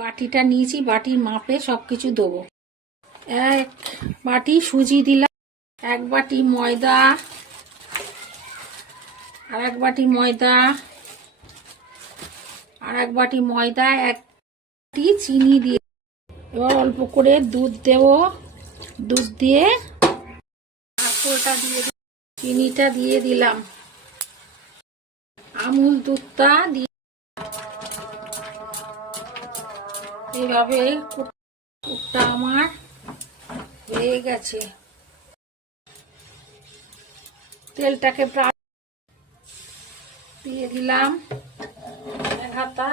বাটিটা নিয়েছি, বাটির মাপে সবকিছু দেবো। 1 বাটি সুজি দিলাম, 1 বাটি ময়দা, আর 1 বাটি ময়দা, আর 1 বাটি ময়দা, 1 বাটি চিনি দিয়ে এবার অল্প করে দুধ দেব। দুধ দিয়ে নারকেলটা দিয়ে চিনিটা দিয়ে দিলাম, আমুল দুধটা দিয়ে এইভাবে কুটটা আমার হয়ে গেছে। তেলটাকে প্রায় দিয়ে দিলাম 1 হাতা।